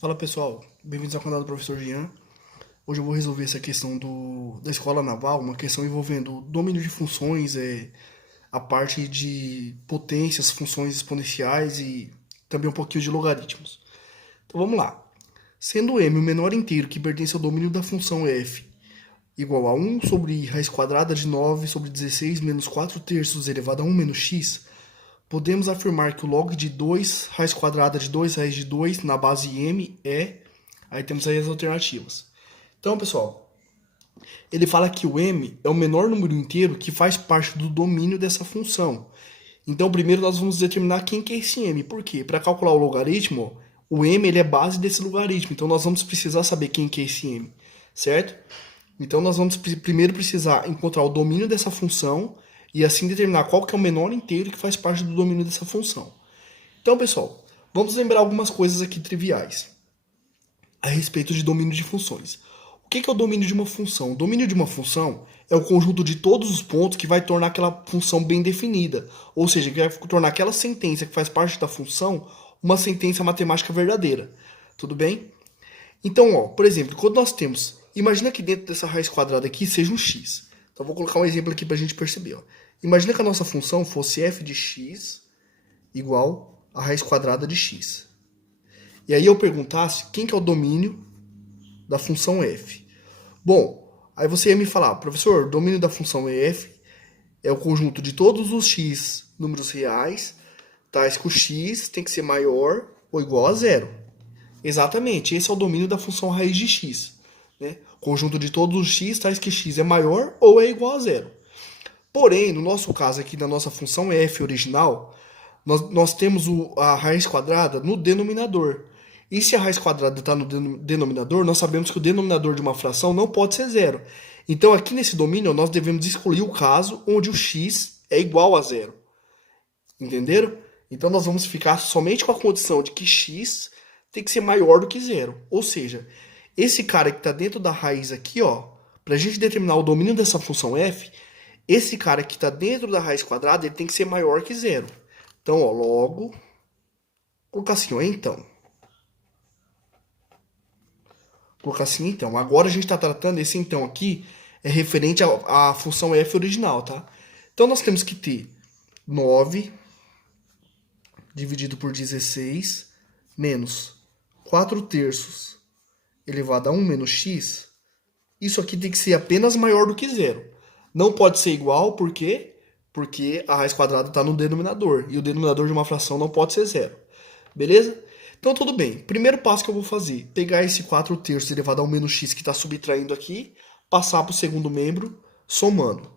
Fala pessoal, bem-vindos ao canal do Professor Jean. Hoje eu vou resolver essa questão da escola naval, uma questão envolvendo o domínio de funções, a parte de potências, funções exponenciais e também um pouquinho de logaritmos. Então vamos lá. Sendo m o menor inteiro que pertence ao domínio da função f igual a 1 sobre raiz quadrada de 9 sobre 16 menos 4 terços elevado a 1 menos x, podemos afirmar que o log de 2 raiz quadrada de 2 raiz de 2 na base m é... Aí temos aí as alternativas. Então, pessoal, ele fala que o m é o menor número inteiro que faz parte do domínio dessa função. Então, primeiro nós vamos determinar quem que é esse m. Por quê? Para calcular o logaritmo, o m ele é base desse logaritmo. Então, nós vamos precisar saber quem que é esse m, certo? Então, nós vamos primeiro precisar encontrar o domínio dessa função e assim determinar qual que é o menor inteiro que faz parte do domínio dessa função. Então, pessoal, vamos lembrar algumas coisas aqui triviais a respeito de domínio de funções. O que é o domínio de uma função? O domínio de uma função é o conjunto de todos os pontos que vai tornar aquela função bem definida, ou seja, que vai tornar aquela sentença que faz parte da função uma sentença matemática verdadeira. Tudo bem? Então, ó, por exemplo, quando nós temos... Imagina que dentro dessa raiz quadrada aqui seja um x. Então, vou colocar um exemplo aqui para a gente perceber. Ó. Imagina que a nossa função fosse f de x igual a raiz quadrada de x. E aí eu perguntasse quem que é o domínio da função f. Bom, aí você ia me falar, professor, o domínio da função f é o conjunto de todos os x números reais, tais que o x tem que ser maior ou igual a zero. Exatamente, esse é o domínio da função raiz de x. Né? Conjunto de todos os x, tais que x é maior ou é igual a zero. Porém, no nosso caso aqui, da nossa função f original, nós temos a raiz quadrada no denominador. E se a raiz quadrada está no denominador, nós sabemos que o denominador de uma fração não pode ser zero. Então, aqui nesse domínio, nós devemos excluir o caso onde o x é igual a zero. Entenderam? Então, nós vamos ficar somente com a condição de que x tem que ser maior do que zero. Ou seja, esse cara que está dentro da raiz aqui, ó, para a gente determinar o domínio dessa função f, esse cara que está dentro da raiz quadrada, ele tem que ser maior que zero. Então, ó, logo, colocar assim, ó, então. Colocar assim, então. Agora a gente está tratando, esse então aqui é referente à função f original, tá? Então, nós temos que ter 9 dividido por 16 menos 4 terços elevado a 1 menos x. Isso aqui tem que ser apenas maior do que zero. Não pode ser igual, por quê? Porque a raiz quadrada está no denominador. E o denominador de uma fração não pode ser zero. Beleza? Então, tudo bem. Primeiro passo que eu vou fazer, pegar esse 4 terços elevado ao menos x que está subtraindo aqui, passar para o segundo membro, somando.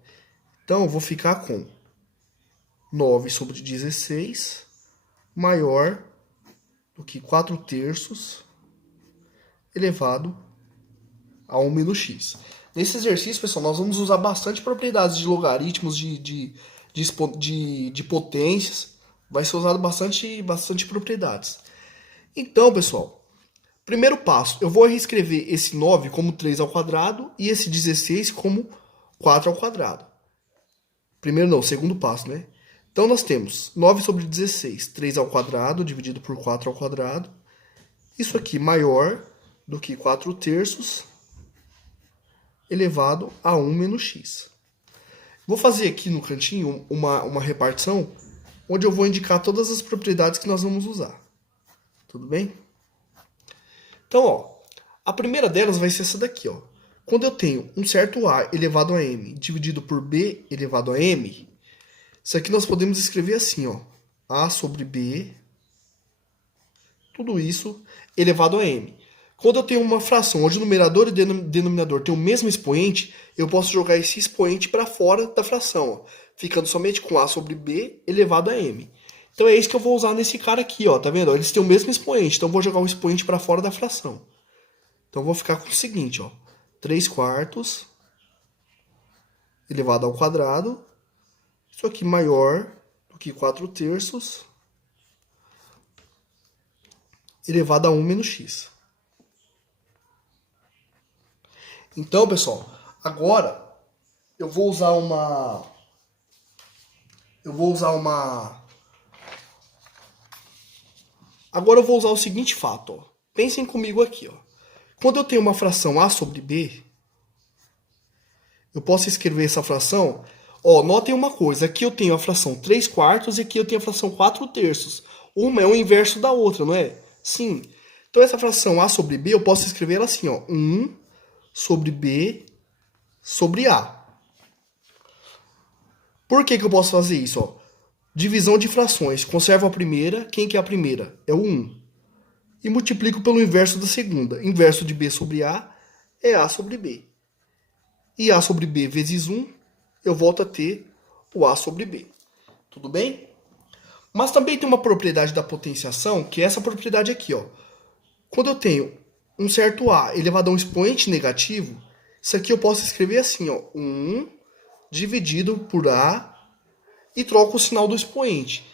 Então, eu vou ficar com 9 sobre 16 maior do que 4 terços elevado a 1 menos x. Nesse exercício, pessoal, nós vamos usar bastante propriedades de logaritmos, de potências. Vai ser usado bastante propriedades. Então, pessoal, primeiro passo, eu vou reescrever esse 9 como 3 ao quadrado e esse 16 como 4 ao quadrado. Primeiro não, segundo passo, né? Então, nós temos 9 sobre 16, 3 ao quadrado dividido por 4 ao quadrado. Isso aqui maior do que 4 terços elevado a 1 menos x. Vou fazer aqui no cantinho uma repartição onde eu vou indicar todas as propriedades que nós vamos usar. Tudo bem? Então, ó, a primeira delas vai ser essa daqui, ó. Quando eu tenho um certo a elevado a m dividido por b elevado a m, isso aqui nós podemos escrever assim, ó. A sobre b, tudo isso elevado a m. Quando eu tenho uma fração onde o numerador e o denominador têm o mesmo expoente, eu posso jogar esse expoente para fora da fração, ó, ficando somente com a sobre b elevado a m. Então é isso que eu vou usar nesse cara aqui, ó, tá vendo? Eles têm o mesmo expoente, então eu vou jogar o expoente para fora da fração. Então eu vou ficar com o seguinte, ó, 3 quartos elevado ao quadrado, isso aqui maior do que 4 terços elevado a 1 menos x. Então, pessoal, agora eu vou usar Agora eu vou usar o seguinte fato, ó. Pensem comigo aqui, ó. Quando eu tenho uma fração A sobre B, eu posso escrever essa fração. Ó, notem uma coisa. Aqui eu tenho a fração 3 quartos e aqui eu tenho a fração 4 terços. Uma é o inverso da outra, não é? Sim. Então essa fração A sobre B, eu posso escrever ela assim, ó. 1 sobre B sobre A. Por que eu posso fazer isso, ó? Divisão de frações. Conservo a primeira. Quem que é a primeira? É o 1. E multiplico pelo inverso da segunda. Inverso de B sobre A é A sobre B. E A sobre B vezes 1, eu volto a ter o A sobre B. Tudo bem? Mas também tem uma propriedade da potenciação, que é essa propriedade aqui, ó. Quando eu tenho um certo A elevado a um expoente negativo, isso aqui eu posso escrever assim, ó. 1 dividido por A e troco o sinal do expoente.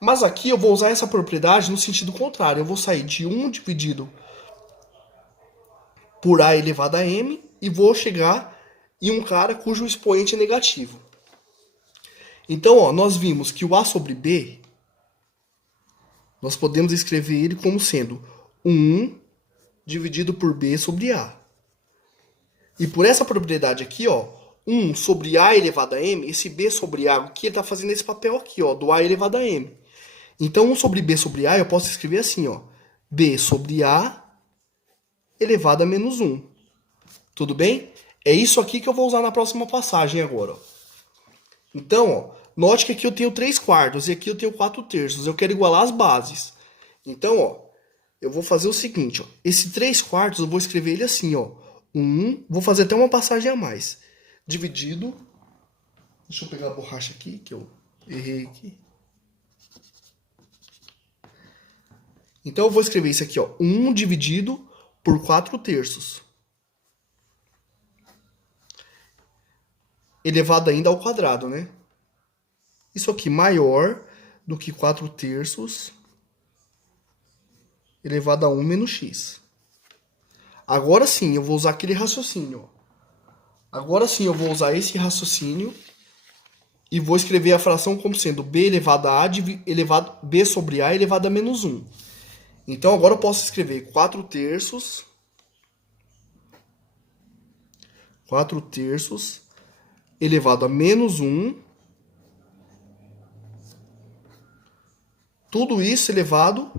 Mas aqui eu vou usar essa propriedade no sentido contrário. Eu vou sair de 1 dividido por A elevado a M e vou chegar em um cara cujo expoente é negativo. Então, ó, nós vimos que o A sobre B, nós podemos escrever ele como sendo 1 dividido por B sobre A. E por essa propriedade aqui, ó, 1 sobre A elevado a M, esse B sobre A, aqui ele está fazendo esse papel aqui, ó, do A elevado a M. Então, 1 sobre B sobre A, eu posso escrever assim, ó, B sobre A elevado a menos 1. Tudo bem? É isso aqui que eu vou usar na próxima passagem agora, ó. Então, ó, note que aqui eu tenho 3 quartos e aqui eu tenho 4 terços. Eu quero igualar as bases. Então, ó, eu vou fazer o seguinte, ó. Esse 3 quartos eu vou escrever ele assim, ó. 1, vou fazer até uma passagem a mais. Dividido. Deixa eu pegar a borracha aqui, que eu errei aqui. Então eu vou escrever isso aqui, ó. 1 dividido por 4 terços. Elevado ainda ao quadrado, né? Isso aqui maior do que 4 terços elevado a 1 menos x. Agora sim, eu vou usar aquele raciocínio. Ó. Agora sim, eu vou usar esse raciocínio e vou escrever a fração como sendo b elevado a elevado, b sobre a elevado a menos 1. Então, agora eu posso escrever 4 terços elevado a menos 1. Tudo isso elevado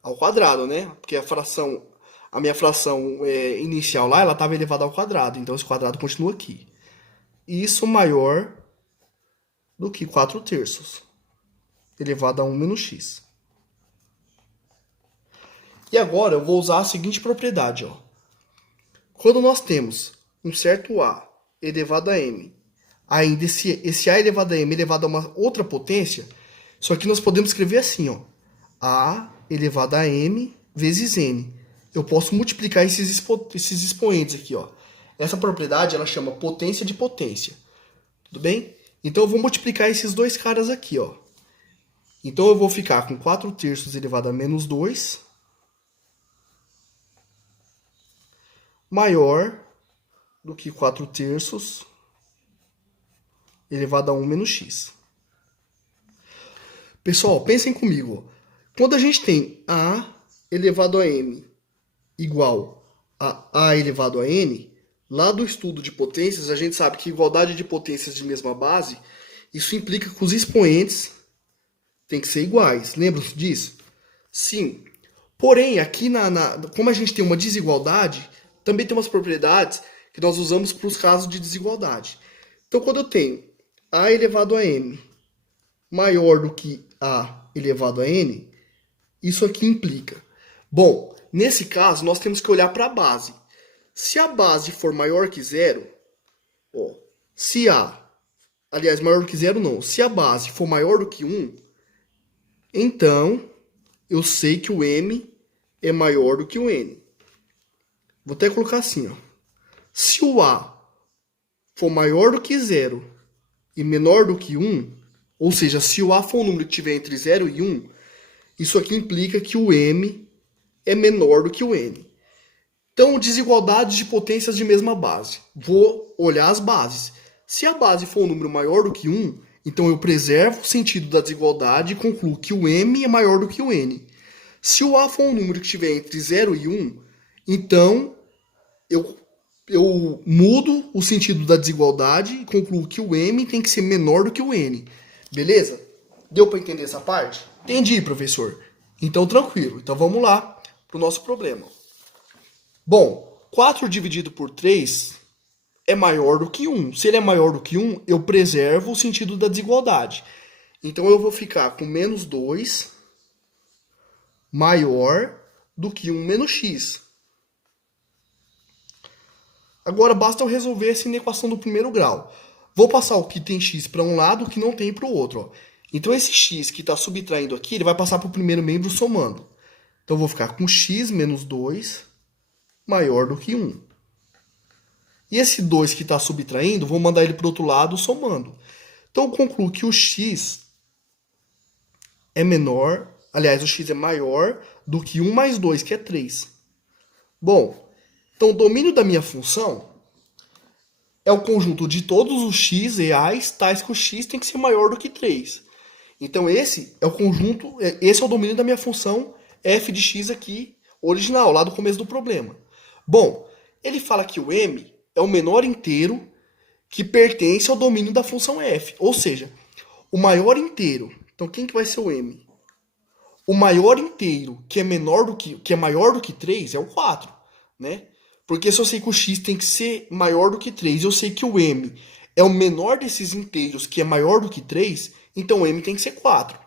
ao quadrado, né? Porque a minha fração inicial lá, ela estava elevada ao quadrado. Então, esse quadrado continua aqui. Isso maior do que 4 terços elevado a 1 menos x. E agora eu vou usar a seguinte propriedade, ó. Quando nós temos um certo A elevado a M, ainda esse A elevado a M elevado a uma outra potência, só que nós podemos escrever assim, ó. A elevado a M vezes N. Eu posso multiplicar esses expoentes aqui, ó. Essa propriedade, ela chama potência de potência. Tudo bem? Então eu vou multiplicar esses dois caras aqui, ó. Então eu vou ficar com 4 terços elevado a menos 2 maior do que 4 terços elevado a 1 menos x. Pessoal, pensem comigo. Quando a gente tem A elevado a M igual a A elevado a N, lá do estudo de potências, a gente sabe que igualdade de potências de mesma base, isso implica que os expoentes têm que ser iguais. Lembram-se disso? Sim. Porém, aqui, como a gente tem uma desigualdade, também tem umas propriedades que nós usamos para os casos de desigualdade. Então, quando eu tenho A elevado a M maior do que A elevado a N, isso aqui implica. Bom, nesse caso, nós temos que olhar para a base. Se a base for maior que zero, ó, maior do que zero não, se a base for maior do que 1, então eu sei que o M é maior do que o N. Vou até colocar assim, ó. Se o A for maior do que 0 e menor do que 1, ou seja, se o A for um número que estiver entre 0 e 1, isso aqui implica que o M é menor do que o N. Então, desigualdades de potências de mesma base. Vou olhar as bases. Se a base for um número maior do que 1, então eu preservo o sentido da desigualdade e concluo que o M é maior do que o N. Se o A for um número que estiver entre 0 e 1, então eu mudo o sentido da desigualdade e concluo que o M tem que ser menor do que o N. Beleza? Deu para entender essa parte? Entendi, professor. Então, tranquilo. Então, vamos lá para o nosso problema. Bom, 4 dividido por 3 é maior do que 1. Se ele é maior do que 1, eu preservo o sentido da desigualdade. Então, eu vou ficar com menos 2 maior do que 1 menos x. Agora, basta eu resolver essa inequação do primeiro grau. Vou passar o que tem x para um lado, o que não tem para o outro. Ó. Então, esse x que está subtraindo aqui, ele vai passar para o primeiro membro somando. Então, eu vou ficar com x menos 2 maior do que 1. E esse 2 que está subtraindo, vou mandar ele para o outro lado somando. Então, eu concluo que o x é menor, aliás, o x é maior do que 1 mais 2, que é 3. Bom, então o domínio da minha função é o conjunto de todos os x reais, tais que o x tem que ser maior do que 3. Então, esse é o conjunto, esse é o domínio da minha função f de x aqui, original, lá do começo do problema. Bom, ele fala que o m é o menor inteiro que pertence ao domínio da função f. Ou seja, o maior inteiro. Então, quem que vai ser o m? O maior inteiro que é maior do que 3 é o 4, né? Porque se eu sei que o x tem que ser maior do que 3, eu sei que o m é o menor desses inteiros que é maior do que 3, então o m tem que ser 4,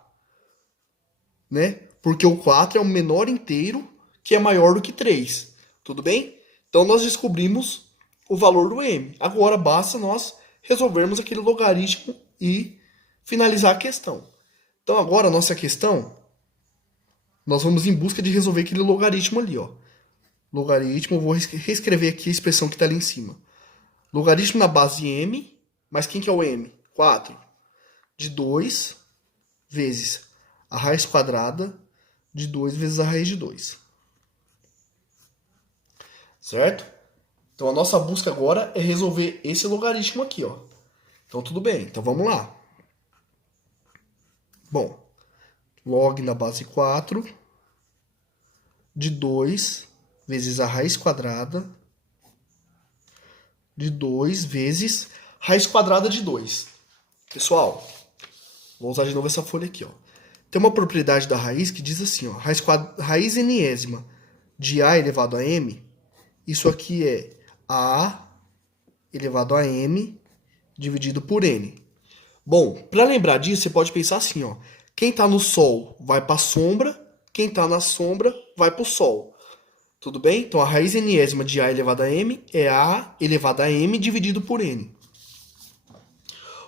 né? Porque o 4 é o menor inteiro que é maior do que 3. Tudo bem? Então, nós descobrimos o valor do m. Agora, basta nós resolvermos aquele logaritmo e finalizar a questão. Então, agora, a nossa questão, nós vamos em busca de resolver aquele logaritmo ali. Ó. Logaritmo, eu vou reescrever aqui a expressão que está ali em cima. Logaritmo na base de m, mas quem que é o m? 4. De 2 vezes a raiz quadrada de 2 vezes a raiz de 2. Certo? Então, a nossa busca agora é resolver esse logaritmo aqui, ó. Então, tudo bem. Então, vamos lá. Bom, log na base 4 de 2 vezes a raiz quadrada de 2 vezes raiz quadrada de 2. Pessoal, vou usar de novo essa folha aqui, ó. Tem uma propriedade da raiz que diz assim, ó, raiz enésima de a elevado a m. Isso aqui é a elevado a m dividido por n. Bom, para lembrar disso, você pode pensar assim, ó. Quem está no sol vai para a sombra, quem está na sombra vai para o sol. Tudo bem? Então, a raiz enésima de a elevado a m é a elevado a m dividido por n.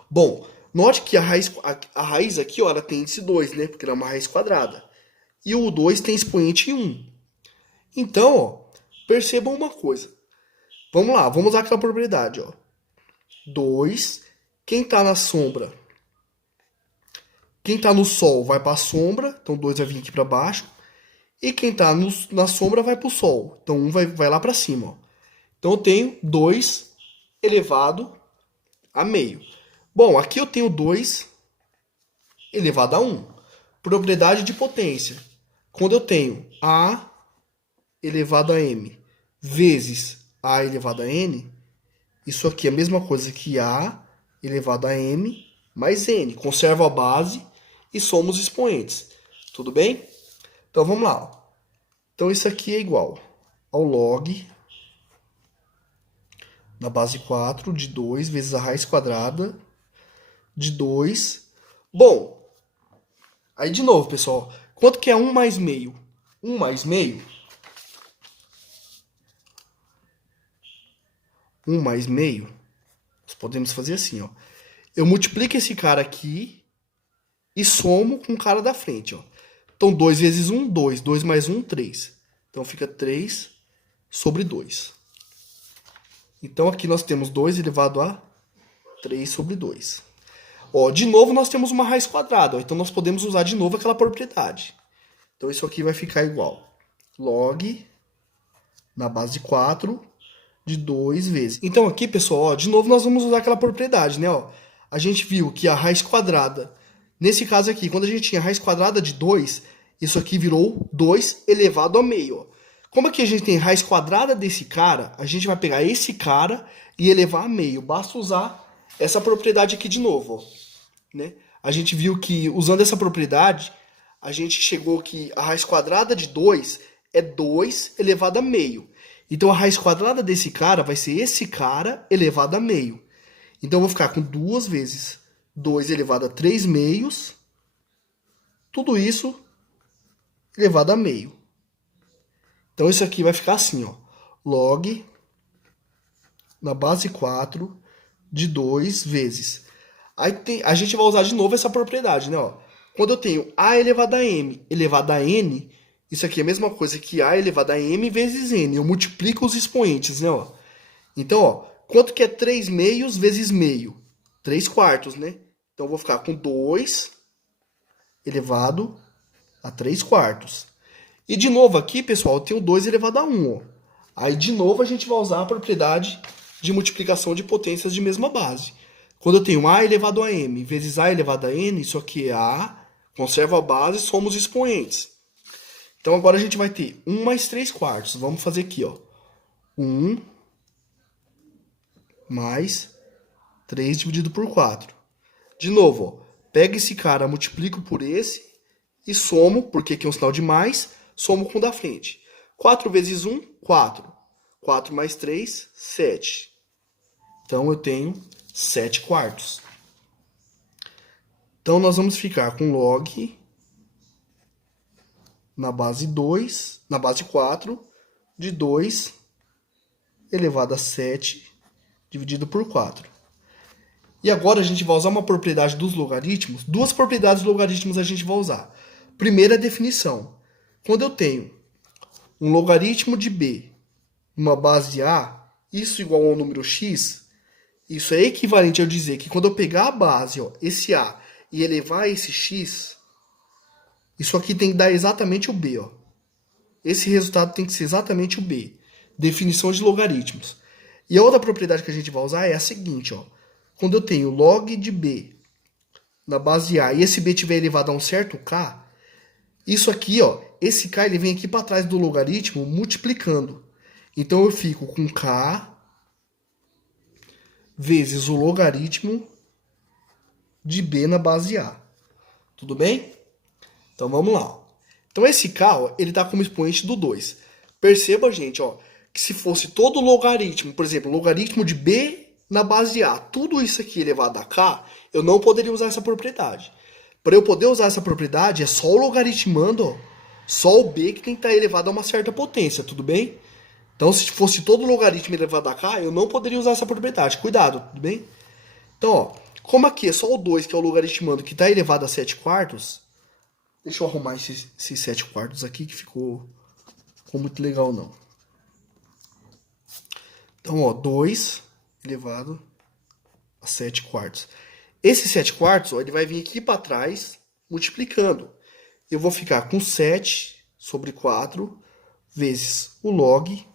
Bom, note que a raiz aqui, ó, ela tem índice 2, né? Porque ela é uma raiz quadrada. E o 2 tem expoente 1. Então, ó, percebam uma coisa. Vamos lá, vamos usar aquela propriedade, ó. 2, quem está na sombra, quem está no sol vai para a sombra, então 2 vai vir aqui para baixo. E quem está na sombra vai para o sol, então 1 vai lá para cima. Ó. Então eu tenho 2 elevado a meio. Bom, aqui eu tenho 2 elevado a 1. Propriedade de potência. Quando eu tenho a elevado a m vezes a elevado a n, isso aqui é a mesma coisa que a elevado a m mais n. Conservo a base e somos expoentes. Tudo bem? Então, vamos lá. Então, isso aqui é igual ao log na base 4 de 2 vezes a raiz quadrada de 2. Bom, aí de novo, pessoal. Quanto que é 1 mais meio? 1 mais meio. 1 mais meio. Nós podemos fazer assim, ó. Eu multiplico esse cara aqui e somo com o cara da frente, ó. Então, 2 vezes 1, 2. 2 mais 1, 3. Então, fica 3 sobre 2. Então, aqui nós temos 2 elevado a 3 sobre 2. Ó, de novo, nós temos uma raiz quadrada. Ó, então, nós podemos usar de novo aquela propriedade. Então, isso aqui vai ficar igual. Log na base de 4 de 2 vezes. Então, aqui, pessoal, ó, de novo, nós vamos usar aquela propriedade, né? Ó, a gente viu que a raiz quadrada, nesse caso aqui, quando a gente tinha a raiz quadrada de 2, Isso aqui virou 2 elevado a meio, ó. Como aqui a gente tem raiz quadrada desse cara, a gente vai pegar esse cara e elevar a meio. Basta usar essa propriedade aqui de novo, ó, né? A gente viu que usando essa propriedade, a gente chegou que a raiz quadrada de 2 é 2 elevado a meio. Então a raiz quadrada desse cara vai ser esse cara elevado a meio. Então eu vou ficar com 2 vezes 2 elevado a 3 meios. Tudo isso elevado a meio. Então isso aqui vai ficar assim, ó. Log na base 4 de 2 vezes. Aí a gente vai usar de novo essa propriedade, né? Ó. Quando eu tenho a elevado a m elevado a n, isso aqui é a mesma coisa que a elevado a m vezes n. Eu multiplico os expoentes, né? Ó. Então, ó, quanto que é 3 meios vezes meio? 3 quartos, né? Então eu vou ficar com 2 elevado a 3 quartos. E de novo aqui, pessoal, eu tenho 2 elevado a 1. Ó. Aí de novo a gente vai usar a propriedade de multiplicação de potências de mesma base. Quando eu tenho a elevado a m vezes a elevado a n, isso aqui é a, conserva a base, somos expoentes. Então agora a gente vai ter 1 mais 3 quartos. Vamos fazer aqui, ó. 1 mais 3 dividido por 4. De novo, ó, pega esse cara, multiplico por esse e somo, porque aqui é um sinal de mais, somo com o da frente. 4 vezes 1, 4. 4 mais 3, 7. Então eu tenho 7 quartos. Então nós vamos ficar com log na base 2, na base 4 de 2 elevado a 7 dividido por 4. E agora a gente vai usar uma propriedade dos logaritmos. Duas propriedades dos logaritmos a gente vai usar. Primeira definição. Quando eu tenho um logaritmo de b numa base de a, isso igual ao número x, isso é equivalente a eu dizer que quando eu pegar a base, ó, esse a, e elevar a esse x, isso aqui tem que dar exatamente o b. Ó. Esse resultado tem que ser exatamente o b. Definição de logaritmos. E a outra propriedade que a gente vai usar é a seguinte, ó. Quando eu tenho log de b na base de a e esse b tiver elevado a um certo k, isso aqui, ó, esse k ele vem aqui para trás do logaritmo multiplicando. Então eu fico com k vezes o logaritmo de b na base de a. Tudo bem? Então vamos lá. Então esse k, ó, ele está como expoente do 2. Perceba, gente, ó, que se fosse todo logaritmo, por exemplo, logaritmo de b na base de a, tudo isso aqui elevado a k, eu não poderia usar essa propriedade. Para eu poder usar essa propriedade, é só o logaritmando, ó, só o b que tem que estar elevado a uma certa potência, tudo bem? Então, se fosse todo logaritmo elevado a k, eu não poderia usar essa propriedade. Cuidado, tudo bem? Então, ó, como aqui é só o 2, que é o logaritmando, que está elevado a 7 quartos, deixa eu arrumar esses 7 quartos aqui, que ficou muito legal, não. Então, ó, 2 elevado a 7 quartos. Esse 7 quartos, ó, ele vai vir aqui para trás, multiplicando. Eu vou ficar com 7 sobre 4 vezes o log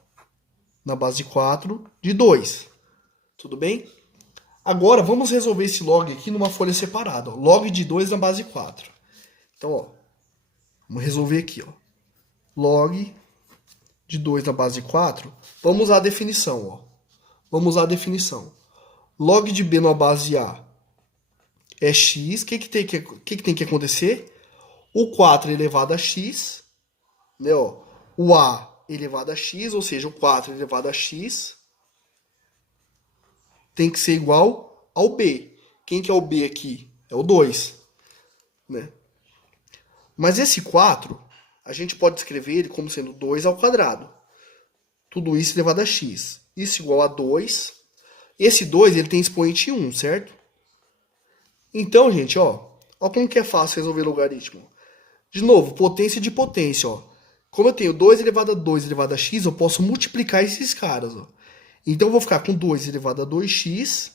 na base de 4 de 2. Tudo bem? Agora, vamos resolver esse log aqui numa folha separada. Ó. Log de 2 na base 4. Então, ó, vamos resolver aqui. Ó. Log de 2 na base 4. Vamos usar a definição. Ó. Vamos usar a definição. Log de b na base a é x. O que tem que acontecer? O 4 elevado a x, né, ó, o a elevado a x, ou seja, o 4 elevado a x, tem que ser igual ao b. Quem que é o b aqui? É o 2. Né? Mas esse 4, a gente pode escrever ele como sendo 2 ao quadrado. Tudo isso elevado a x. Isso igual a 2. Esse 2 ele tem expoente 1, certo? Então, gente, ó como que é fácil resolver logaritmo. De novo, potência de potência, ó. Como eu tenho 2 elevado a 2 elevado a x, eu posso multiplicar esses caras, ó. Então eu vou ficar com 2 elevado a 2x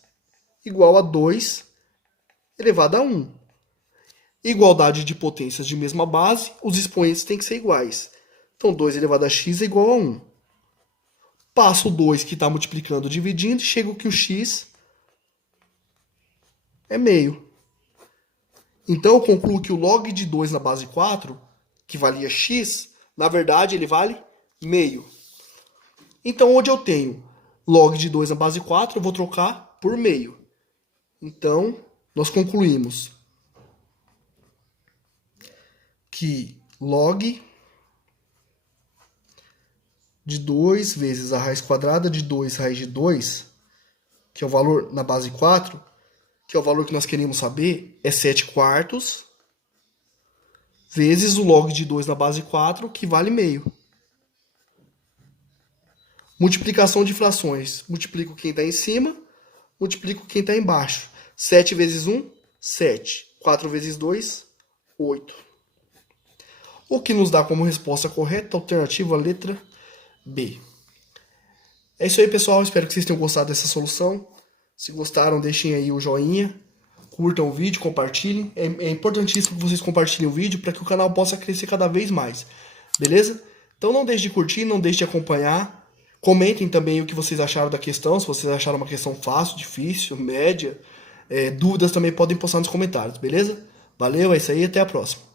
igual a 2 elevado a 1. Igualdade de potências de mesma base, os expoentes têm que ser iguais. Então 2 elevado a x é igual a 1. Passo o 2 que está multiplicando, dividindo, e chego que o x é meio. Então eu concluo que o log de 2 na base 4 que valia x, na verdade ele vale meio. Então, onde eu tenho log de 2 na base 4, eu vou trocar por meio. Então, nós concluímos que log de 2 vezes a raiz quadrada de 2 raiz de 2, que é o valor na base 4, que é o valor que nós queremos saber, é 7 quartos, vezes o log de 2 na base 4, que vale meio. Multiplicação de frações. Multiplico quem está em cima, multiplico quem está embaixo. 7 vezes 1, 7. 4 vezes 2, 8. O que nos dá como resposta correta, alternativa, a letra B. É isso aí, pessoal. Espero que vocês tenham gostado dessa solução. Se gostaram, deixem aí o joinha. Curtam o vídeo, compartilhem. É importantíssimo que vocês compartilhem o vídeo para que o canal possa crescer cada vez mais. Beleza? Então não deixe de curtir, não deixe de acompanhar. Comentem também o que vocês acharam da questão, se vocês acharam uma questão fácil, difícil, média. Dúvidas também podem postar nos comentários, beleza? Valeu, é isso aí, até a próxima.